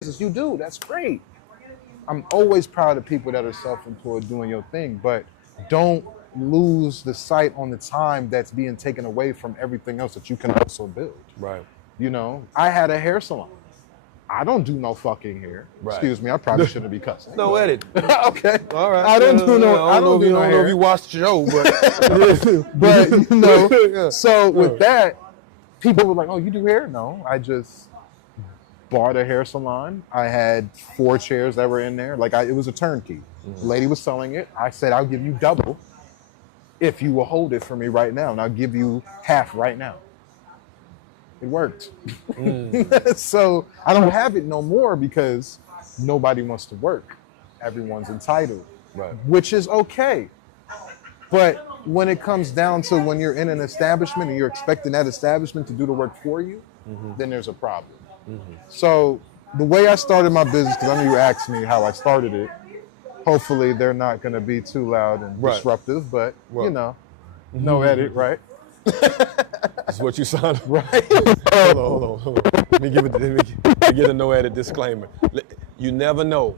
business. You do. That's great. I'm always proud of people that are self-employed doing your thing, but don't lose the sight on the time that's being taken away from everything else that you can also build. Right. You know, I had a hair salon. I don't do no fucking hair. Right. Excuse me, I probably shouldn't be cussing. No edit. Okay. All right. I don't do no. I don't do no know hair. if you watched the show, but But you know, Yeah. so with that, people were like, "Oh, you do hair?" No, I just bought a hair salon. I had 4 chairs that were in there. It was a turnkey. The lady was selling it. I said, "I'll give you double if you will hold it for me right now, and I'll give you half right now." It worked. So I don't have it no more because nobody wants to work. Everyone's entitled, Right. which is okay. But when it comes down to when you're in an establishment and you're expecting that establishment to do the work for you, then there's a problem. So the way I started my business, because I know you asked me how I started it, hopefully they're not going to be too loud and Right. disruptive, but Right. you know, no edit, right? That's what you sound. Right. Hold on. Let me get a no edit disclaimer. You never know.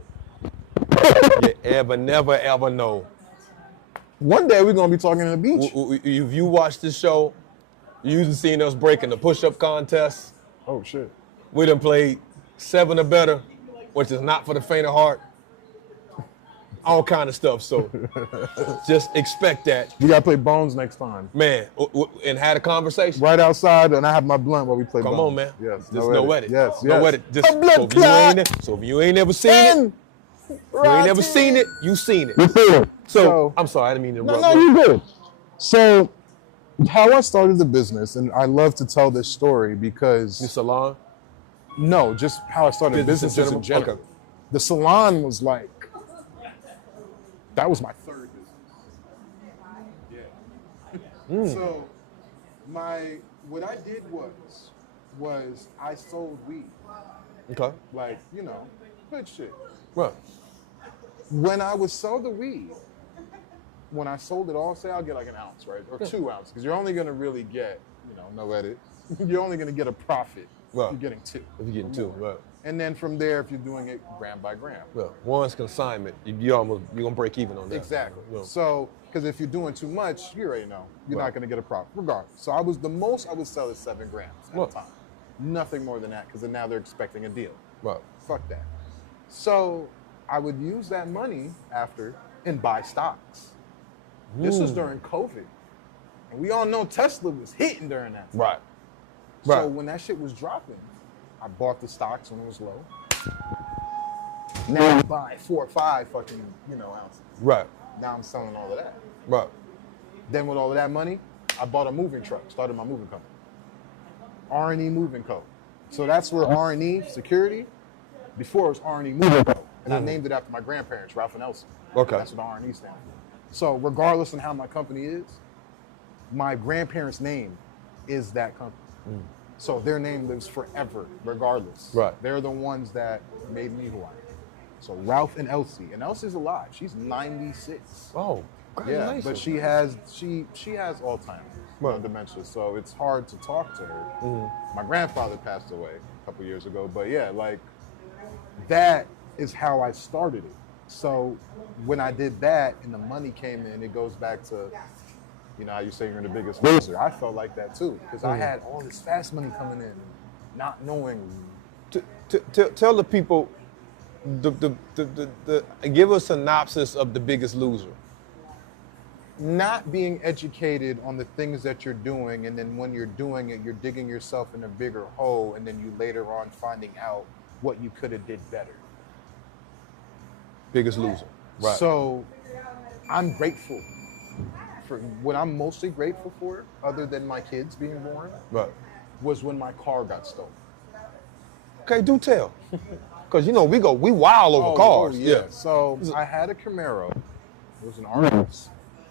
You never ever know. One day we're going to be talking on the beach. If you watch this show, you usually seen us breaking the push-up contest. Oh, shit. We done played 7 or better, which is not for the faint of heart. All kind of stuff. So just expect that. We got to play Bones next time. Man, and had a conversation. Right outside, and I have my blunt while we play Come Bones. on, man. Yes. Just no edit. Yes, No yes. edit. Just, A blood so if you ain't never seen it, you ain't never seen it, you seen it. So, So, I'm sorry, I didn't mean to no, interrupt. no, you good. So, how I started the business, and I love to tell this story because Your salon? no, just how I started business just in general. Okay. The salon was like, that was my third business. Yeah. So, what I did was I sold weed, Okay. like, good shit. Right. When I would sell the weed, when I sold it all, say I'll get like an ounce, right? Or 2 ounces, because you're only gonna really get, no edit. You're only gonna get a profit Right. if you're getting 2. If you're getting 2, right. And then from there, if you're doing it gram by gram. Well, one's consignment. You're gonna break even on that. Exactly. Yeah. So, because if you're doing too much, you already know you're Right. not gonna get a profit, regardless. So the most I would sell is 7 grams at Right. a time. Nothing more than that, because now they're expecting a deal. Right. Fuck that. So I would use that money after and buy stocks. This was during COVID. And we all know Tesla was hitting during that time. Right. So Right. when that shit was dropping, I bought the stocks when it was low. Now I buy 4 or 5 fucking, ounces. Right. Now I'm selling all of that. Right. Then with all of that money, I bought a moving truck, started my moving company. R&E Moving Co. So that's where R&E Security, before it was R&E Moving Co. And I named it after my grandparents, Ralph and Elsie. Okay. That's what R&E stands for. So regardless of how my company is, my grandparents' name is that company. So their name lives forever, regardless. Right. They're the ones that made me who I am. So Ralph and Elsie. And Elsie's alive. She's 96. Oh, Yeah, congratulations. but she has Alzheimer's, Right. dementia, so it's hard to talk to her. My grandfather passed away a couple years ago, but yeah, that is how I started it. So when I did that and the money came in, it goes back to, how you say you're the biggest loser. I felt like that too, because I had all this fast money coming in, not knowing. Tell the people, give a synopsis of The Biggest Loser. Not being educated on the things that you're doing, and then when you're doing it, you're digging yourself in a bigger hole, and then you later on finding out what you could have did better. Biggest Loser. Right. So I'm grateful for what I'm mostly grateful for, other than my kids being born, Right. was when my car got stolen. Okay, do tell. Because, we wild over cars. Yeah. So I had a Camaro. It was an RS.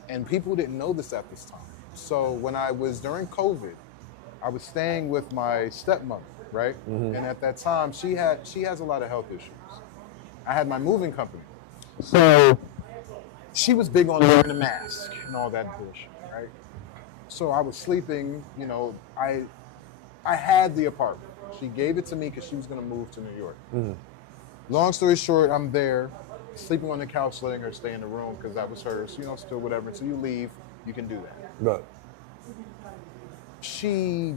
And people didn't know this at this time. So when I was during COVID, I was staying with my stepmother, right? And at that time, she has a lot of health issues. I had my moving company. So she was big on wearing a mask and all that bullshit, right? So I was sleeping, I had the apartment. She gave it to me because she was going to move to New York. Long story short, I'm there, sleeping on the couch, letting her stay in the room because that was hers. Still whatever. Until you leave, you can do that. Right. She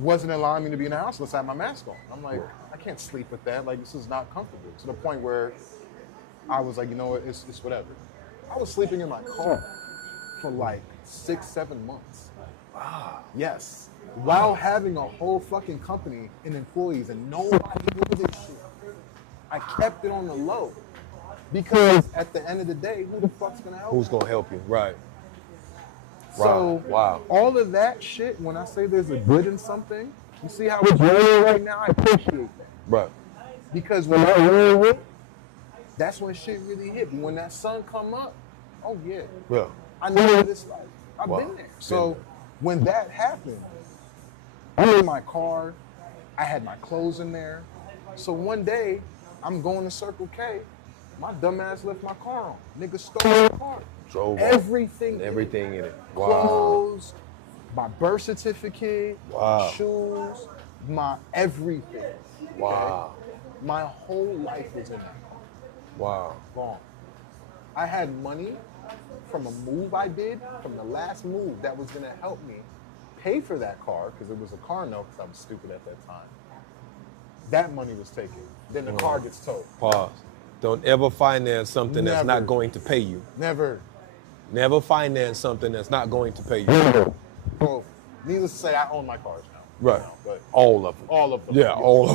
wasn't allowing me to be in the house unless I had my mask on. I'm like, I can't sleep with that. Like, this is not comfortable. To the point where I was like, you know what, it's whatever. I was sleeping in my car for like 6-7 months. Wow. Yes. While having a whole fucking company and employees and nobody knew this shit. I kept it on the low. Because at the end of the day, who the fuck's gonna help? Who's gonna help you? Right. So Wow. all of that shit, when I say there's a good in something, you see how it's rolling right now, I appreciate that. Right. Because when I roll with, that's when shit really hit. When that sun come up, oh yeah. Yeah. I know what it's like. I've Wow. been there. So when that happened, I'm in my car. I had my clothes in there. So one day, I'm going to Circle K. My dumb ass left my car on. Nigga stole my car. Drove off. Everything. Everything in it. Wow. Clothes, my birth certificate, Wow. shoes, my everything. Wow. My whole life was in that car. Wow. Gone. I had money from a move I did, from the last move that was gonna help me pay for that car, because it was a car note, because I was stupid at that time. That money was taken. Then the car gets towed. Pause. Don't ever finance something that's Never. not going to pay you. Never. Never finance something that's not going to pay you. Well, needless to say, I own my cars now. Right. But All of them. all of them. Yeah, all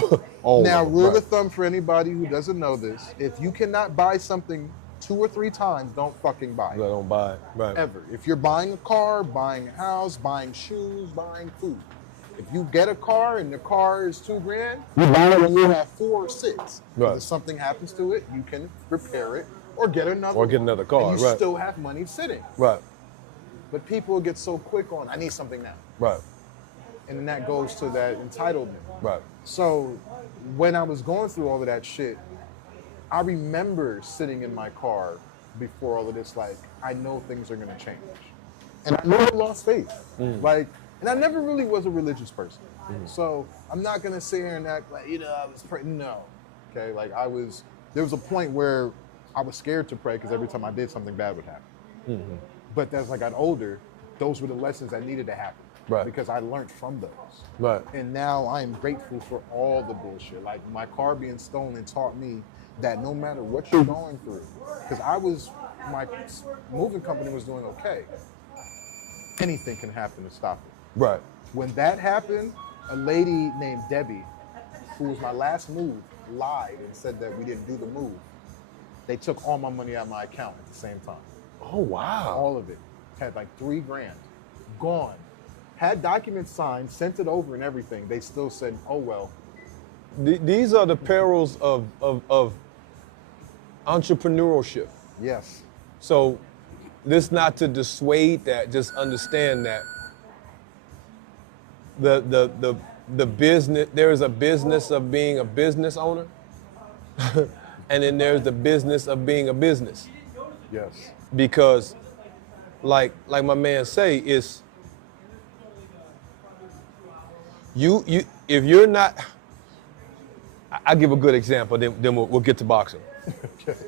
Now, of them. rule Right. of thumb for anybody who doesn't know this: if you cannot buy something 2 or 3 times, don't fucking buy it. Don't buy it. Right. Ever. If you're buying a car, buying a house, buying shoes, buying food. If you get a car and the car is $2,000, you buy it when you have 4 or 6. Right. If something happens to it, you can repair it or get another. Or get another car, And you right. still have money sitting. Right. But people get so quick on, I need something now. Right. And then that goes to that entitlement. Right. So when I was going through all of that shit, I remember sitting in my car before all of this, like, I know things are gonna change. And I never lost faith. Like, and I never really was a religious person. So I'm not gonna sit here and act like, I was praying. No. Okay, like there was a point where I was scared to pray because every time I did, something bad would happen. But as I got older, those were the lessons that needed to happen. Right. Because I learned from those. Right. And now I am grateful for all the bullshit. Like my car being stolen taught me that no matter what you're going through, because my moving company was doing okay, anything can happen to stop it. Right. When that happened, a lady named Debbie, who was my last move, lied and said that we didn't do the move. They took all my money out of my account at the same time. Oh, wow. All of it. Had like $3,000. Gone. Had documents signed, sent it over and everything. They still said, oh, well. These are the perils of entrepreneurship. Yes. So this not to dissuade that, just understand that the business, there is a business of being a business owner, and then there's the business of being a business. Yes. Because like my man say, it's you if you're not, I'll give a good example, then we'll get to boxing. Okay.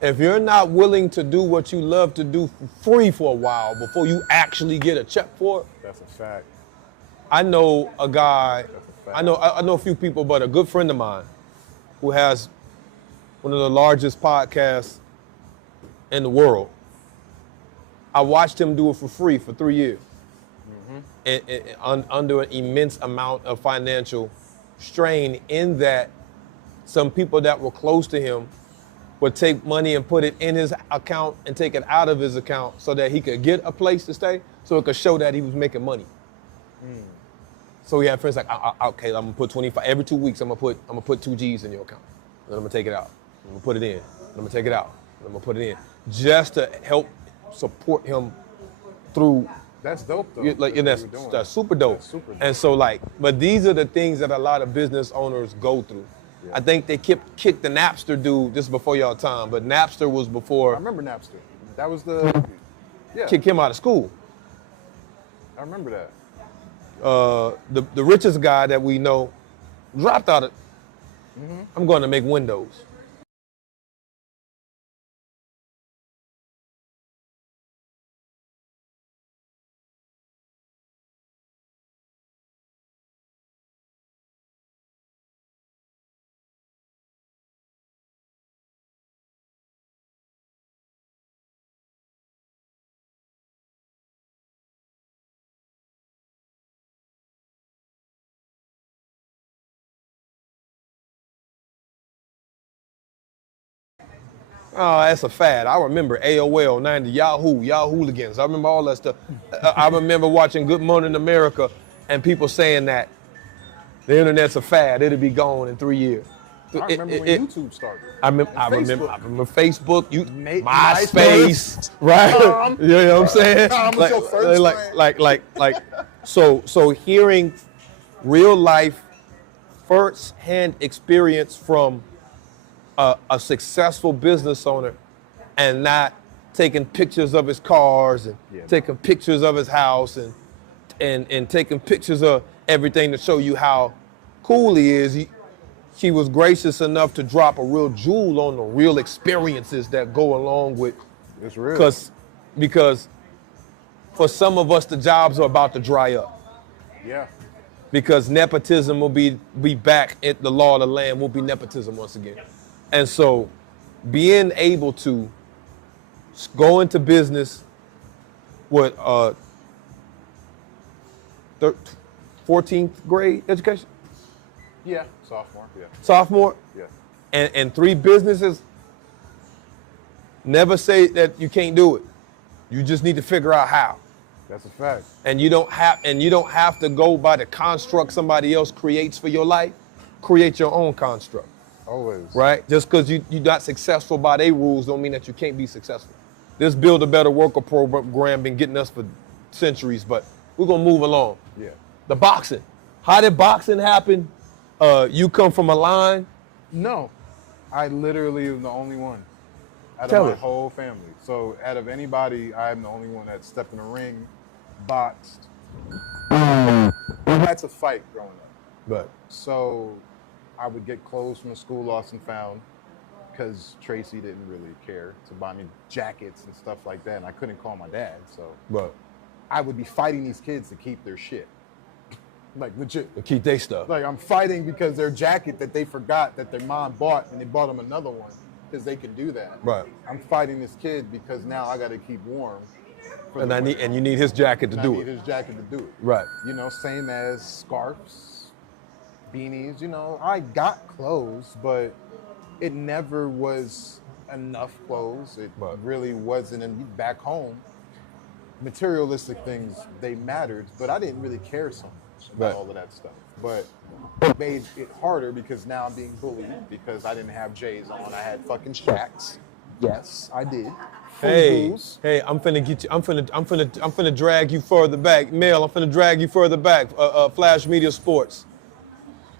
If you're not willing to do what you love to do for free for a while before you actually get a check for it, That's a fact. I know a guy, That's a fact. I know a few people, but a good friend of mine who has one of the largest podcasts in the world. I watched him do it for free for 3 years, and under an immense amount of financial strain, in that some people that were close to him would take money and put it in his account and take it out of his account so that he could get a place to stay, so it could show that he was making money. So he had friends like, okay, I'm gonna put 25 every 2 weeks. I'm gonna put 2 G's in your account, and I'm gonna take it out. I'm gonna put it in. I'm gonna take it out. I'm gonna put it in, just to help support him through. That's dope, though. Like, and that's super dope. That's super dope. And so, like, but these are the things that a lot of business owners go through. Yeah. I think they kicked the Napster dude. This is before y'all time, but Napster was I before. remember Napster. That was the. Yeah. Kick him out of school. I remember that. The richest guy that we know dropped out of I'm going to make windows. Oh, that's a fad. I remember AOL, 90, Yahoo, Yahooligans. I remember all that stuff. I remember watching Good Morning America and people saying that the internet's a fad. It'll be gone in 3 years. I remember when YouTube started. I remember Facebook, MySpace. MySpace, right? You know what I'm saying? Tom was your first like, so hearing real life, first-hand experience from a successful business owner, and not taking pictures of his cars and taking pictures of his house and taking pictures of everything to show you how cool he is. He was gracious enough to drop a real jewel on the real experiences that go along with. It's real. Because for some of us, the jobs are about to dry up. Yeah. Because nepotism will be back at the law of the land, will be nepotism once again. And so being able to go into business with 14th grade education? Yeah, sophomore, yeah. Sophomore? Yeah. And 3 businesses, never say that you can't do it. You just need to figure out how. That's a fact. And you don't have to go by the construct somebody else creates for your life. Create your own construct. Always. Right? Just because you're not successful by their rules don't mean that you can't be successful. This Build a Better Worker program been getting us for centuries, but we're going to move along. Yeah. The boxing. How did boxing happen? You come from a line? No. I literally am the only one out Tell of my us. whole family. So out of anybody, I'm the only one that stepped in a ring, boxed. I had to fight growing up. Right. So I would get clothes from the school lost and found because Tracy didn't really care to buy me jackets and stuff like that. And I couldn't call my dad. So Right. I would be fighting these kids to keep their shit. Like legit. To keep their stuff. Like I'm fighting because their jacket that they forgot that their mom bought and they bought them another one because they could do that. Right. I'm fighting this kid because now I got to keep warm. for And the I need winter. and you need his jacket to And do I need it. his jacket to do it. Right. You know, same as scarves, beanies. You know, I got clothes, but it never was enough clothes. It Right. really wasn't. And back home, materialistic things, they mattered, but I didn't really care so much about Right. all of that stuff. But it made it harder because now I'm being bullied because I didn't have J's on. I had fucking Shaqs. Yes, I did. Hey, Fubu's. hey, I'm finna drag you further back. Mel, I'm finna drag you further back. Flash Media Sports.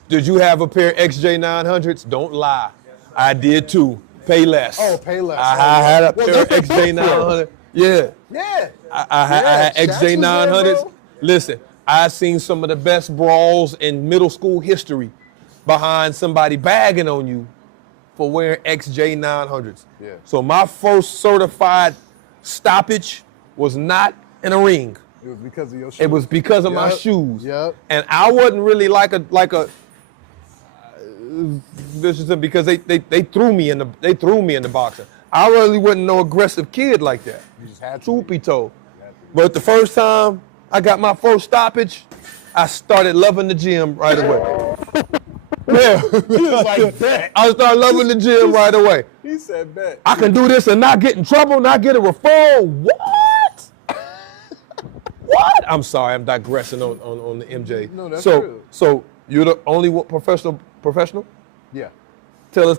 Did you have a pair of XJ900s? Don't lie. I did too. Pay less. Oh, pay less. I Oh, had a yeah. pair of XJ900. Yeah. Yeah. I had Shaqs was there, XJ900s. bro. Listen, I seen some of the best brawls in middle school history behind somebody bagging on you for wearing XJ900s. Yeah. So my first certified stoppage was not in a ring. It was because of your shoes. It was because of my Yep. shoes. Yep. And I wasn't really like a because they threw me in the boxing. I really wasn't no aggressive kid like that. You just had to. Truth be told. You had to. But the first time I got my first stoppage, I started loving the gym right away. Yeah. like, bet. I started loving the gym right away. He said bet. I can do this and not get in trouble, not get a referral. What? What? I'm sorry, I'm digressing on the MJ. No, that's so, true. So you're the only one professional? Yeah. Tell us,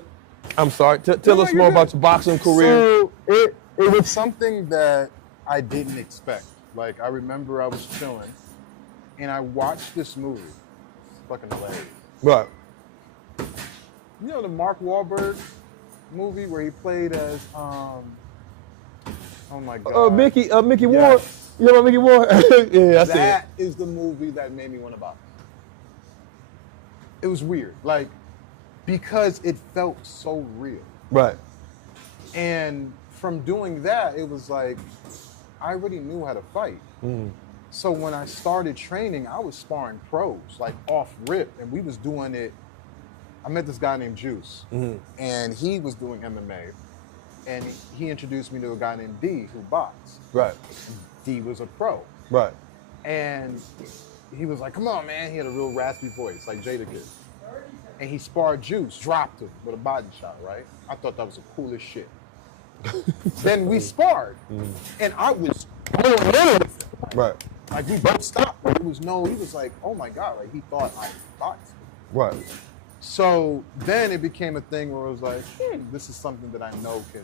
I'm sorry, tell No, us you're more good. about your boxing career. So it was something that I didn't expect. Like I remember I was chilling and I watched this movie. It's fucking hilarious. Right. You know the Mark Wahlberg movie where he played as oh my god. Mickey Yes. Ward. You know about Mickey Ward? Yeah, I see it. That is the movie that made me want to box. It was weird. Like because it felt so real. Right. And from doing that, it was like, I already knew how to fight. So when I started training, I was sparring pros, like off rip, and we was doing it. I met this guy named Juice, and he was doing MMA, and he introduced me to a guy named D who boxed. Right. D was a pro, Right. and he was like, "Come on, man!" He had a real raspy voice, like Jadakiss. And he sparred Juice, dropped him with a body shot. Right? I thought that was the coolest shit. Then we sparred, and I was going in with him. Right. Like we both stopped. Like, he was like, "Oh my god!" Like he thought I boxed. Right. So then it became a thing where it was like, this is something that I know can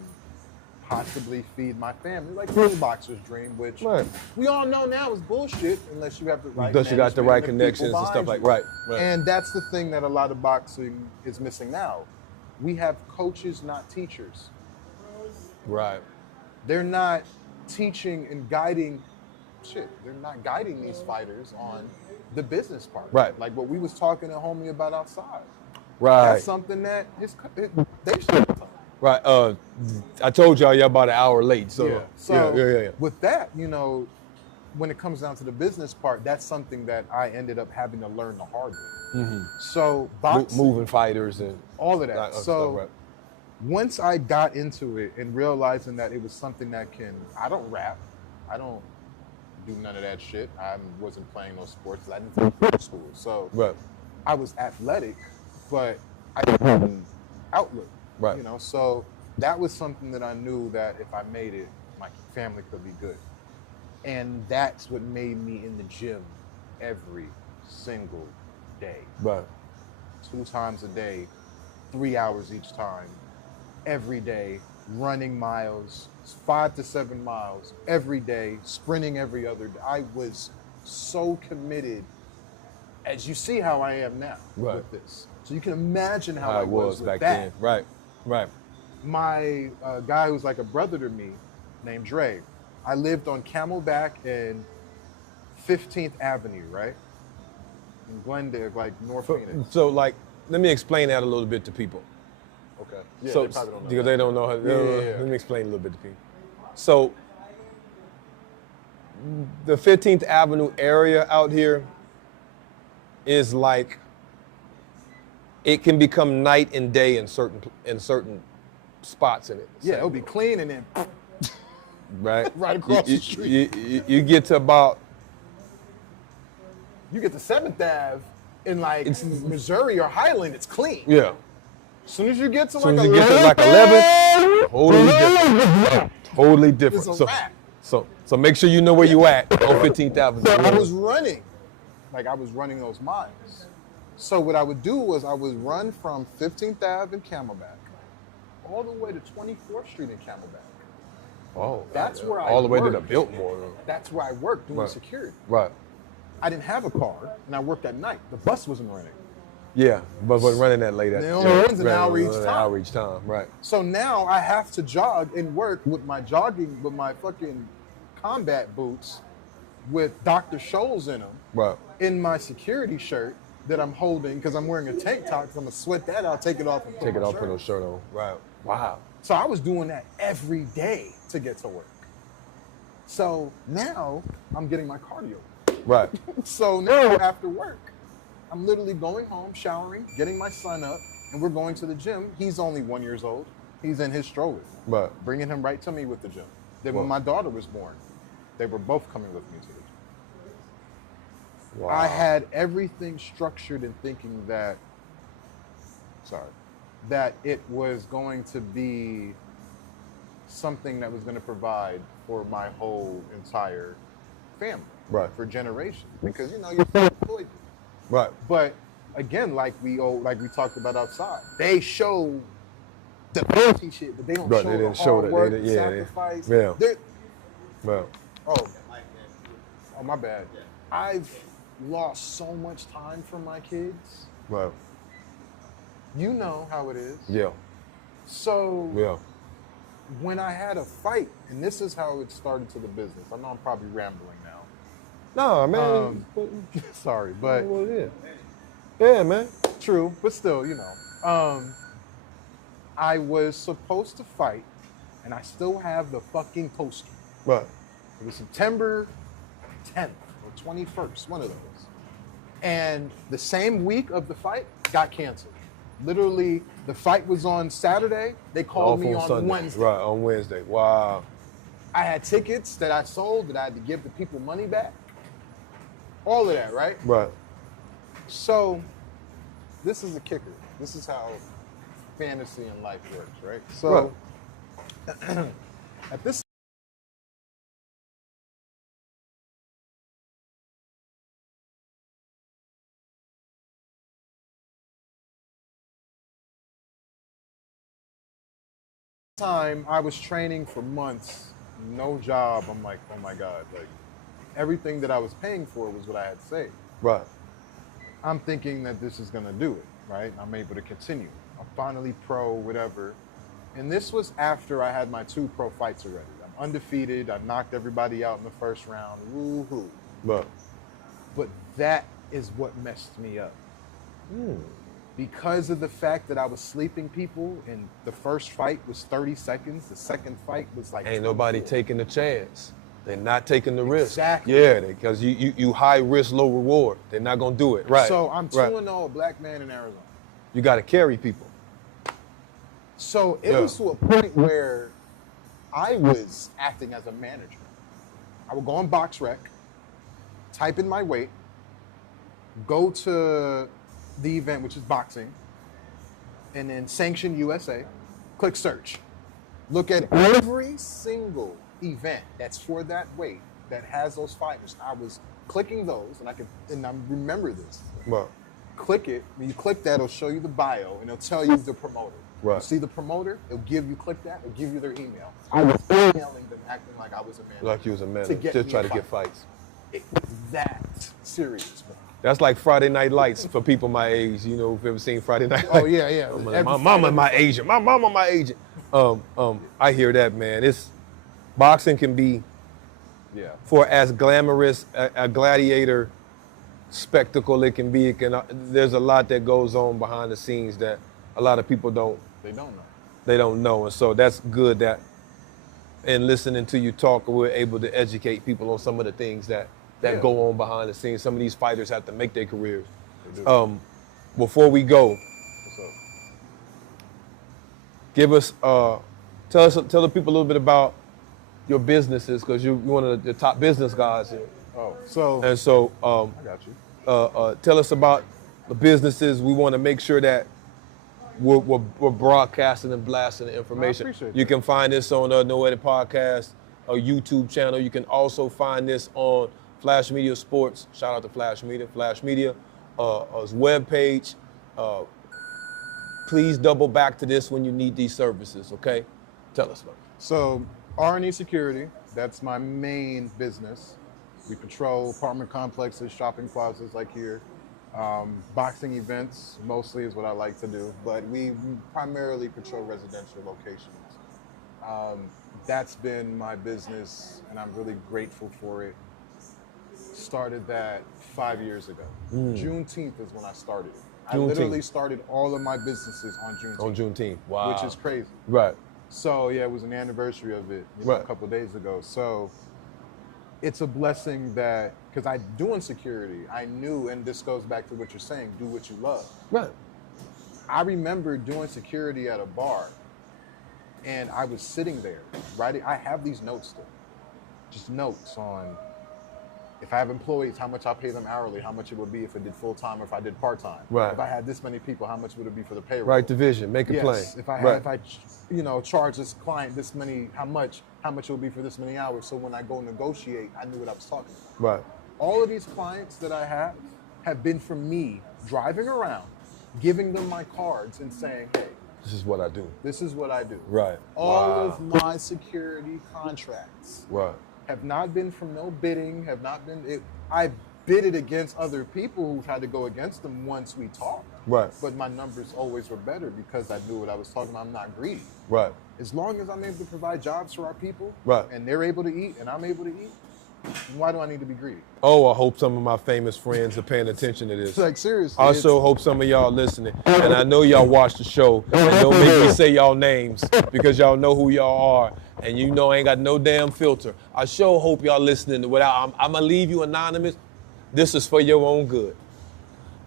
possibly feed my family, like any boxer's dream, which Right. we all know now is bullshit unless you have the right. Unless you got the management right and people connections and stuff behind like you. right. And that's the thing that a lot of boxing is missing now. We have coaches, not teachers. Right. They're not teaching and guiding. They're not guiding these fighters on the business part. Right. Like what we was talking to homie about outside. Right. That's something that they should have done. Right. I told y'all about an hour late. So Yeah. So yeah. with that, when it comes down to the business part, that's something that I ended up having to learn the hard way. So boxing, Moving fighters and all of that. stuff, So right. once I got into it and realizing that it was something that I don't rap, I don't do none of that shit. I wasn't playing those sports. I didn't play in school. So Right. I was athletic, but I didn't have an outlook. Right. So that was something that I knew that if I made it, my family could be good. And that's what made me in the gym every single day. Right. 2 times a day, 3 hours each time, every day, running miles, 5 to 7 miles every day, sprinting every other day. I was so committed, as you see how I am now with this. So you can imagine how I was with back that. then. Right. Right. My guy who's like a brother to me, named Dre, I lived on Camelback and 15th Avenue, right? In Glendale, like North Phoenix. So like, let me explain that a little bit to people. Okay. Yeah, So they probably don't know because that. they don't know how. Yeah. Let me explain a little bit to people. So the 15th Avenue area out here is like, it can become night and day in certain spots in it. Yeah, it'll be clean and then right across the street. You get to about, You get to 7th Ave in like Missouri or Highland, it's clean. yeah. As soon as you get to As soon like as you get to like 11, totally different. Totally different. It's a wrap. So make sure you know where you at on 15th Avenue. So I was running. Like I was running those miles. So what I would do was I would run from 15th Ave in Camelback all the way to 24th Street in Camelback. Oh, That's where I all the way to the worked. Biltmore. That's where I worked doing Right. security. Right. I didn't have a car and I worked at night. The bus wasn't running. Yeah, but running that late. They only runs an hour each time. Hour each time, right? So now I have to jog and work with my fucking combat boots with Dr. Scholl's in them. Right. In my security shirt that I'm holding because I'm wearing a tank top because I'm gonna sweat that out, take it off and Take it my off, shirt. put no shirt on. Right. Wow. So I was doing that every day to get to work. So now I'm getting my cardio. Right. So now after work, I'm literally going home, showering, getting my son up, and we're going to the gym. He's only 1 year old. He's in his stroller. Right. Bringing him right to me with the gym. Then Wow. when my daughter was born, they were both coming with me to the gym. Wow. I had everything structured and thinking that it was going to be something that was going to provide for my whole entire family. Right. For generations. Because, you're employed. Right. But again, like we talked about outside, they show the fancy shit, but they don't Right, show they the didn't show hard that. work, They didn't- yeah, they- sacrifice. yeah. They're- Well. Oh, my bad. I've lost so much time from my kids. Right. You know how it is. Yeah. So Yeah. when I had a fight, and this is how it started to the business. I know I'm probably rambling now. No, man. Sorry, but What it is. Yeah, man. true. But still, I was supposed to fight, and I still have the fucking poster. Right. It was September 10th or 21st, one of those. And the same week of the fight got canceled. Literally, the fight was on Saturday. They called me on Sunday. Wednesday. Right, on Wednesday. Wow. I had tickets that I sold that I had to give the people money back. All of that, right? Right. So, this is the kicker. This is how fantasy and life works, right? So, at this time, I was training for months, no job. I'm like, oh my God, like everything that I was paying for was what I had saved. Right. I'm thinking that this is gonna do it, right? I'm able to continue. I'm finally pro, whatever. And this was after I had my 2 pro fights already. I'm undefeated. I knocked everybody out in the first round. Woo-hoo. Right. But that is what messed me up. Because of the fact that I was sleeping people, and the first fight was 30 seconds, the second fight was like Ain't nobody 24. taking the chance. They're not taking the risk. Exactly. Yeah, because you high risk, low reward. They're not gonna do it. Right. So I'm 2-0, right. a black man in Arizona. You got to carry people. So it was to a point where I was acting as a manager. I would go on BoxRec, type in my weight, go to the event, which is boxing, and then Sanction USA, click search. Look at every single event that's for that weight that has those fighters. I was clicking those, and I remember this. Right. Click it. When you click that, it'll show you the bio, and it'll tell you the promoter. Right. You see the promoter? Click that. It'll give you their email. I was emailing them, acting like I was a manager. Like you was a manager. Just try to get fights. It was that serious, man. That's like Friday Night Lights for people my age. You know, if you've ever seen Friday Night Lights. Oh yeah, yeah. My mama, my agent. My mama, my agent. I hear that, man. It's boxing can be, for as glamorous a gladiator spectacle it can be. There's a lot that goes on behind the scenes that a lot of people don't. They don't know, and so that's good that. In listening to you talk, we're able to educate people on some of the things that go on behind the scenes. Some of these fighters have to make their careers. Before we go, give us, tell the people a little bit about your businesses, because you're one of the top business guys here. I got you. Tell us about the businesses. We want to make sure that we're broadcasting and blasting the information. I appreciate You that. can find this on No Edit Podcast, a YouTube channel. You can also find this on Flash Media Sports. Shout out to Flash Media. Flash Media, his webpage. Please double back to this when you need these services, okay? Tell us about it. So R&E Security, that's my main business. We patrol apartment complexes, shopping plazas like here. Boxing events mostly is what I like to do, but we primarily patrol residential locations. That's been my business, and I'm really grateful for it. Started that 5 years ago. Juneteenth is when I started it. I literally started all of my businesses on Juneteenth. On Juneteenth, wow. Which is crazy. Right. So yeah, it was an anniversary of it a couple days ago. So it's a blessing that, because I doing security, I knew, and this goes back to what you're saying, do what you love. Right. I remember doing security at a bar, and I was sitting there writing. I have these notes still, just notes on if I have employees, how much I pay them hourly, how much it would be if I did full time or if I did part time. Right. If I had this many people, how much would it be for the payroll? Right division, make it plain. If I had, if I, charge this client this many, how much it would be for this many hours. So when I go negotiate, I knew what I was talking about. Right. All of these clients that I have been from me driving around, giving them my cards and saying, hey, This is what I do. this is what I do. Right. All Wow. of my security contracts Right. have not been from no bidding, I bidded against other people who've had to go against them once we talked. Right. But my numbers always were better because I knew what I was talking about. I'm not greedy. Right. As long as I'm able to provide jobs for our people, Right. and they're able to eat and I'm able to eat, Why do I need to be greedy? Oh, I hope some of my famous friends are paying attention to this. Like, seriously. I also hope some of y'all listening, and I know y'all watch the show, and don't make me say y'all names because y'all know who y'all are, and you know I ain't got no damn filter. I sure hope y'all listening to I'm gonna leave you anonymous. This is for your own good.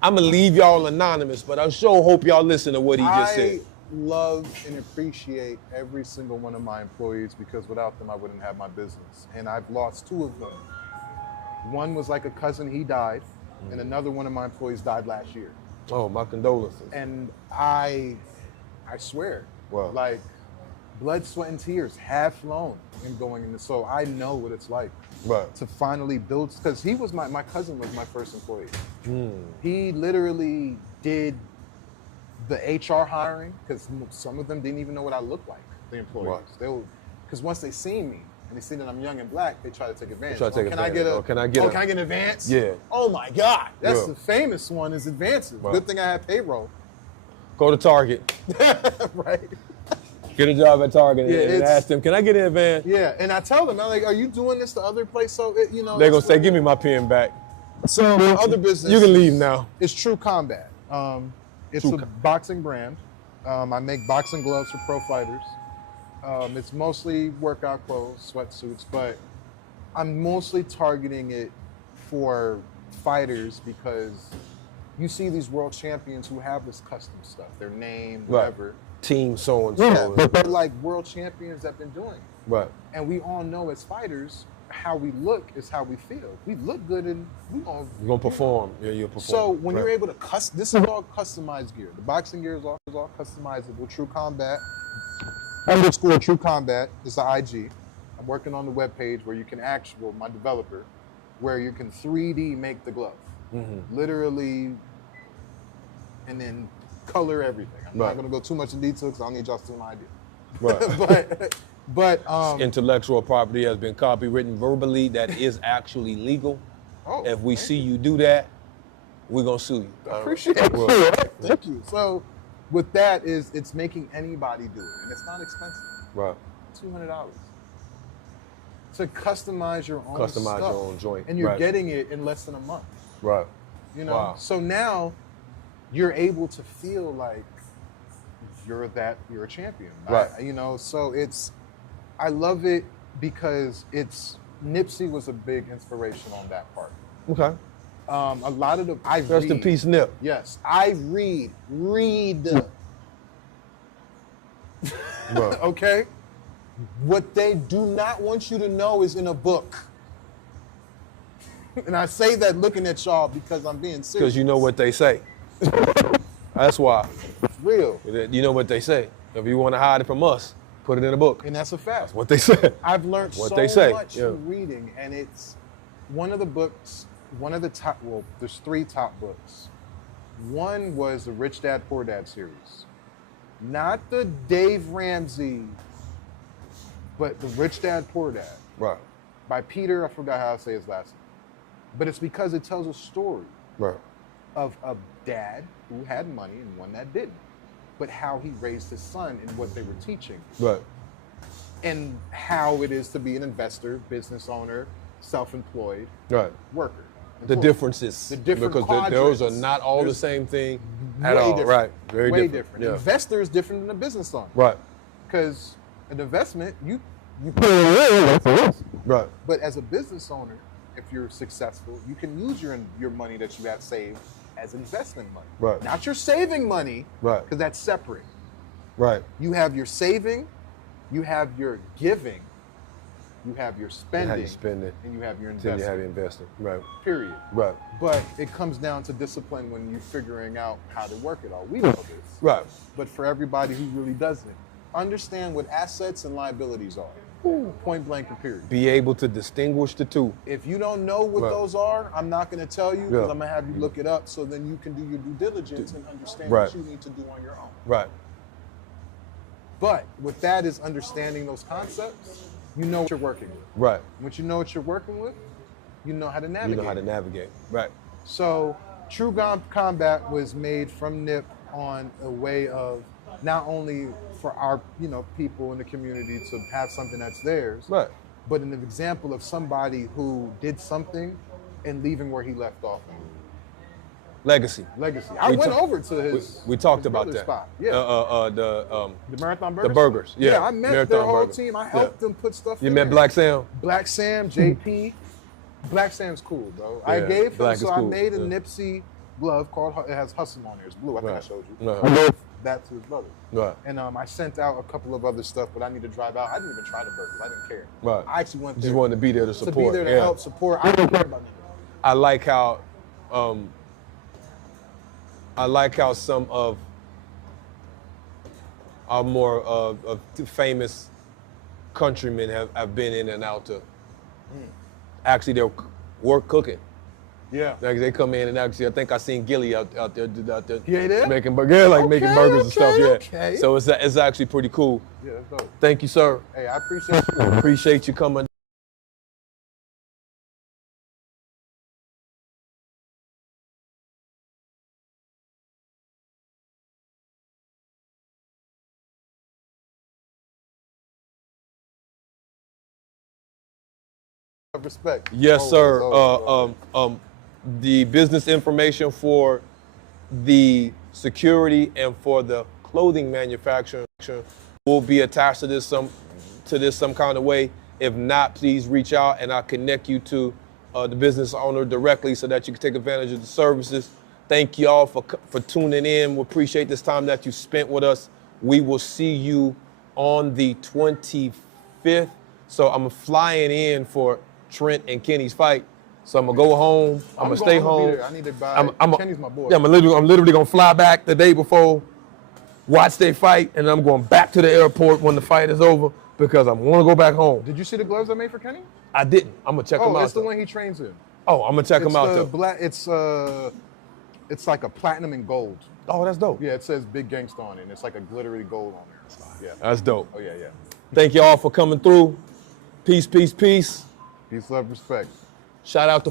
I'm gonna leave y'all anonymous, but I sure hope y'all listen to what he just said. I love and appreciate every single one of my employees because without them, I wouldn't have my business. And I've lost 2 of them. One was like a cousin, he died, and another one of my employees died last year. Oh, my condolences. And I swear, Wow. like blood, sweat, and tears have flown in going into. So I know what it's like Right. to finally build. Because he was my cousin was my first employee. Mm. He literally did the HR hiring because some of them didn't even know what I looked like. The employees, Right. because once they seen me and they see that I'm young and black, they try to take advantage. Try to take Can I advantage. get an advance? Yeah. Oh my God, that's Yeah. the famous one is advances. Wow. Good thing I have payroll. Go to Target. Right. Get a job at Target Yeah, and it's- ask them, can I get an advance? Yeah, and I tell them, I'm like, are you doing this to other places? So They're going to it's say, like- give me my pen back. So my other business. You can leave now. It's True Combat. It's True a boxing brand. I make boxing gloves for pro fighters. It's mostly workout clothes, sweatsuits, but I'm mostly targeting it for fighters because you see these world champions who have this custom stuff, their name, whatever. Team so-and-so. Yeah, but they're like world champions that have been doing it. Right. And we all know as fighters, how we look is how we feel. We look good and we gonna You're going to perform. Yeah, you'll perform. So when Right. you're able to this is all customized gear. The boxing gear is all customizable. True Combat _ True Combat is the IG. I'm working on the webpage where you can my developer, where you can 3D make the glove. Mm-hmm. Literally, and then color everything. I'm Right. not gonna go too much in detail because I'll need y'all to see my idea. Right. but Intellectual property has been copywritten verbally. That is actually legal. oh, If we thank see you do that, we're going to sue you. I appreciate it. Well, Thank you. So with that it's making anybody do it, and it's not expensive. Right. $200 to customize your own Customize stuff. your own joint. And you're Right. getting it in less than a month. Right. You know, Wow. so now you're able to feel like you're a champion. Right. So I love it because Nipsey was a big inspiration on that part. Okay. A lot of I Rest in read. peace, Nip. Yes, I read. Right. Okay? What they do not want you to know is in a book. And I say that looking at y'all because I'm being serious. Because you know what they say. That's why. It's real. You know what they say. If you want to hide it from us, put it in a book. And that's a fact. What they say. I've learned What so they say, much yeah. from reading, and it's one of the books, one of the top, well, there's 3 top books. One was the Rich Dad, Poor Dad series. Not the Dave Ramsey, but the Rich Dad, Poor Dad Right. by Peter, I forgot how to say his last name. But it's because it tells a story Right. of a dad who had money and one that didn't, but how he raised his son and what they were teaching, Right. and how it is to be an investor, business owner, self-employed Right. worker. The employee. differences. The different because those are quadrants. not all the There's same thing at way all. different. Right. Very Way different. different. Yeah. Investor is different than a business owner. Right. Because an investment, you Right. but as a business owner, if you're successful, you can use your money that you have saved as investment money. Right. Not your saving money, Right. because that's separate. Right. You have your saving, you have your giving, you have your And spending, how you spend it. and you have your Then you have investment. your investing. Right. Period. Right. But it comes down to discipline when you're figuring out how to work it all. We know this. Right. But for everybody who really doesn't, understand what assets and liabilities are. Point blank and period. Be able to distinguish the two. If you don't know what Right. those are, I'm not going to tell you because Yeah. I'm going to have you look it up so then you can do your due diligence and understand Right. what you need to do on your own. Right. But with that is understanding those concepts, you know what you're working with. Right. Once you know what you're working with, you know how to You navigate. know how to navigate. Right. So True Combat was made from Nip on a way of not only for our people in the community to have something that's theirs, Right. but an example of somebody who did something and leaving where he left off. Legacy. Legacy. I We went ta- over to his. We talked his about brother's that. Spot. Yeah. The The Marathon Burgers. burgers. Yeah. I met Marathon their whole Burgers. team. I Yeah. helped them put stuff You in met there. Black Sam? Black Sam, JP. Black Sam's cool, bro. I Yeah, gave him, Black is so I cool, made a yeah. Nipsey glove called, it has Hustle on there. It's blue. I think I Right. showed you. Right. I gave that to his brother. Right. And I sent out a couple of other stuff, but I need to drive out. I didn't even try the burgers. I didn't care. Right. I actually went Just there wanted to be there to to support. be there to yeah. help support. I don't care about niggas. I like how some of our more famous countrymen have been in and out to actually their work cooking. Yeah. Like they come in and actually, I think I seen Gilly out there Yeah, there? making burgers, making burgers and stuff. Yeah. Okay. So it's actually pretty cool. Yeah, that's dope. Thank you, sir. Hey, I appreciate you. Appreciate you coming. Respect. Yes, Always, sir. always. The business information for the security and for the clothing manufacturing will be attached to this some kind of way. If not, please reach out and I'll connect you to the business owner directly so that you can take advantage of the services. Thank you all for tuning in. We appreciate this time that you spent with us. We will see you on the 25th. So I'm flying in for Trent and Kenny's fight. So I'm gonna go home. I'm gonna stay I'm gonna be home. there. I need to buy. Kenny's my boy. Yeah, I'm literally gonna fly back the day before, watch their fight, and I'm going back to the airport when the fight is over because I want to go back home. Did you see the gloves I made for Kenny? I didn't. I'm gonna check them Oh, out. it's the though. one he trains in. Oh, I'm gonna check It's them out. the Though. black. It's like a platinum and gold. Oh, that's dope. Yeah, it says Big Gangsta on it, and it's like a glittery gold on there. Yeah. That's dope. Oh yeah, yeah. Thank you all for coming through. Peace, peace, peace. Peace, love, respect. Shout out to